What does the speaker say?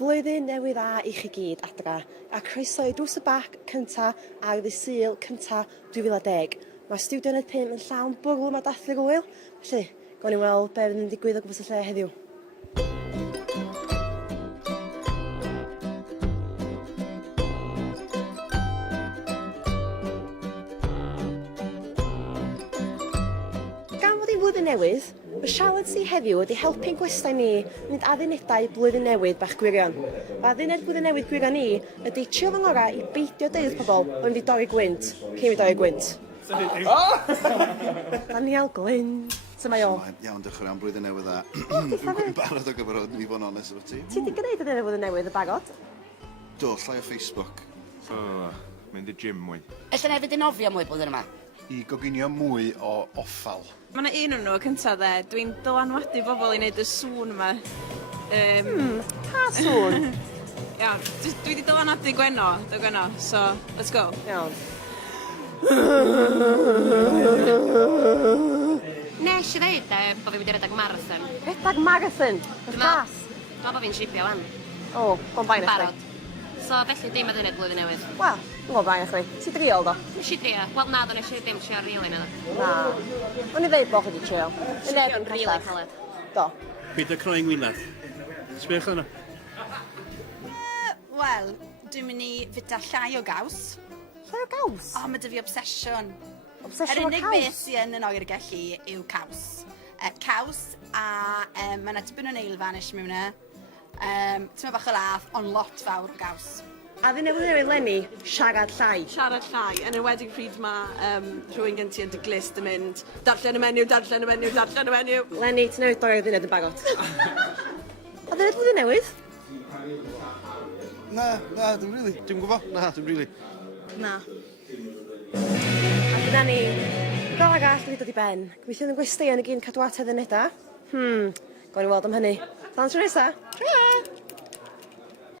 Blwyddyn newydd dda i chi gyd adra, a croeso i drws y bac cynta ar ddydd Sul cynta 2010. Mae stiwdio Uned5 yn llawn bwrw mae dathlu gwyl, felly gawn ni weld be fydd yn digwydd o gwmpas y lle heddiw. Gan fod hi'n flwyddyn newydd, mae sialad si heddiw wedi helpu'n gwestai ni wneud addunedau blwyddyn newydd bach gwirion. Mae adduned blwyddyn newydd gwirion ni ydy trio fy ngorau i beidio deud pobl o'n wedi dorri gwynt, cyn i dorri gwynt. Daniel Glyn, sut mae o? Iawn, diolch yn iawn, blwyddyn newydd dda. Dwi'n barod o gyfer o ni fod yn onest efo ti. Ti wedi gwneud adduned blwyddyn newydd y bagod? Do, llai o Facebook. Mynd i gym mwy. Ella hefyd yn ofio mwy blwyddyn yma. I goginio mwy o offal. Mae yna un o'n nhw cyntaf dde, dwi'n dylanwadu bobl i wneud y sŵn yma. Pa sŵn? Iawn, dwi wedi dylanwadu Gwenno'n, so let's go. Iawn. Nes i ddeud bod fi wedi redag marathon. Redag marathon? Y cas? Dwi'n bod fi'n shipio wan. O, go'n bain eich Barod. So, felly dim adduned blwyddyn newydd. Wel, go'n bain eich chi. Ti driol do? Nes i drio. Wel, na, nes i ddim trio rili na. Na. O'n i ddeud bod chi wedi trio. Shipio'n rili caled. Do. Peter croen gwynaf. Sbech yna. Wel, dwi'n mynd i fita llai o gaws. Lle o gaws? O, mae dy fi obsesiwn. Obsesiwn Yr o unig caws? beth sy'n yn oergell i yw caws. Caws a mae yna tipyn o neilfa nes i mewn yna. Ti'n bach o lath, ond lot fawr o gaws. A ddyn newid newid Lenny, siarad llai. Siarad llai, yn enwedig pryd mae rhywun gen ti yn dy glist yn mynd darllen y menyw, darllen y menyw, darllen y menyw. Lenny, ti'n newid dorri adduned yn bagod? A ddyned flwyddyn newydd? Na, dwi'n rili. Dwi'n gwybod. Na, dwi'n rili. Na. A dyna ni, fel agall wedi dod i ben. Gweithio yn gwesteion i gyn cadw at addunedau. Gawn ni weld am hynny. Tan tro nesa. Tria!